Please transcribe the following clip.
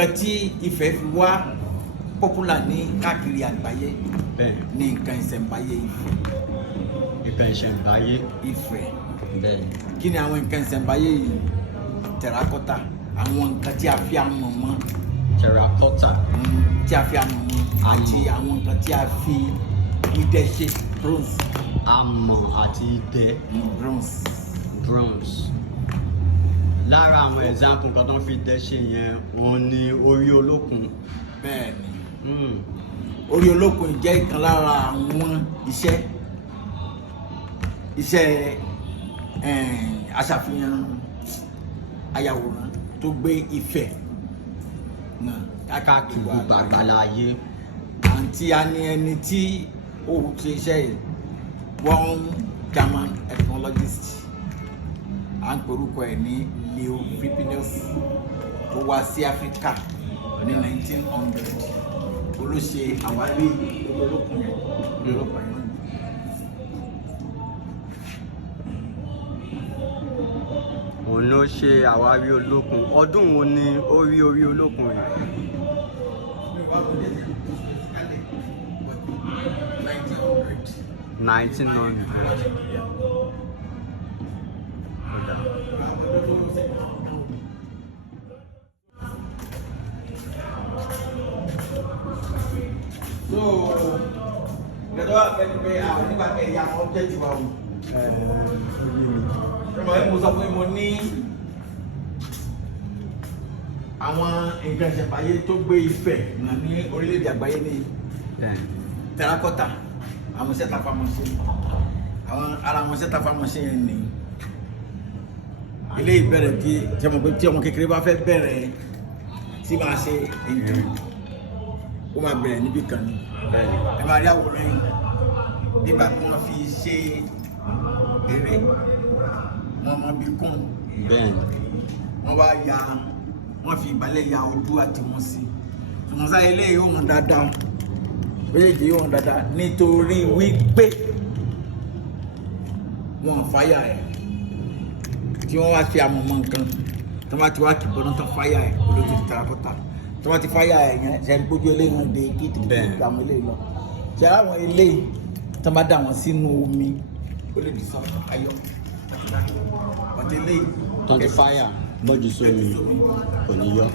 nǹkan tí Ifẹ̀ fi wá popular ní káàkiri àgbáyé ní nǹkan ìṣẹ̀ǹbáyé Ifẹ̀. Nǹkan ìṣẹ̀ǹbáyé Ifẹ̀. bẹ́ẹ̀. Kí ni àwọn nǹkan ìṣẹ̀ǹbáyé yìí? Terracotta, àwọn nǹkan tí a fi amọ̀ mọ́. Terracotta. Tí a fi amọ̀ mọ́ àti àwọn nǹkan tí a fi idẹ ṣe, bronze. Amọ̀ àti idẹ. Bronze. Lára àwọn example nǹkan tó ń fi idẹ ṣe yẹn wọ́n ní orí olókun. Bẹ́ẹ̀ni. Orí olókun jẹ́ ìkan lára àwọn iṣẹ́ aṣàfihàn ayàwòrán tó gbé Ifẹ̀ náà káàkiri gbogbo àgbáláyé. Àǹtí a ní ẹni tí ó ṣe iṣẹ́ yìí, one German ethnologist, à ń porúkọ ẹ̀ ní Leo Fribenius, tó wá sí Áfíríkà ní 1900. Olóṣè àwárí olókùn yẹn. Òun ló ṣe àwárí olókun. Ọdún wo ni ó rí orí olókun yìí? 1900. So, gbẹdọ àfẹnú pé àwọn nígbà kẹyì àwọn ọjọ́ wa o. Mo sọ pé mo ní àwọn nǹkan ìṣẹ̀ǹbáyé tó gbé Ifẹ̀ náà ní orílẹ̀-èdè àgbáyé ní terracotta, àwọn iṣẹ́ tàfà machine, àwọn ara àwọn iṣẹ́ tàfà machine yẹn ni ilé ìbẹ̀rẹ̀ tí ọmọ kékeré bá fẹ́ bẹ̀rẹ̀ tí máa ṣe nǹkan ó máa bẹ̀rẹ̀ níbì kan ni. Ẹ máa rí àwòrán yìí nígbà tí wọ́n fi ṣe eré wọn mọ bí kún wọn wá ya wọn fi ìgbálẹ̀ ya ojú àti wọn sí wọn sá eléyìí wọn dáadáa méjèèjì wọn dáadáa nítorí wípé wọn fáyà ẹ tí wọn wá fi àmọ̀mọ́ nǹkan tí wọn ti wá kìbọn náà tán fáyà ẹ olójú terracotta tí wọn ti fáyà ẹ yẹn ṣe ń gbójú eléyìí wọn dé kí tìkìtì àwọn eléyìí lọ ṣe àwọn eléyìí tí wọn bá dà wọn sínú omi ó lè di sọ ayọ̀ ọ̀tẹ̀lẹ̀ tọ́jú fáyà bọ́jú sómi kò ní yọ.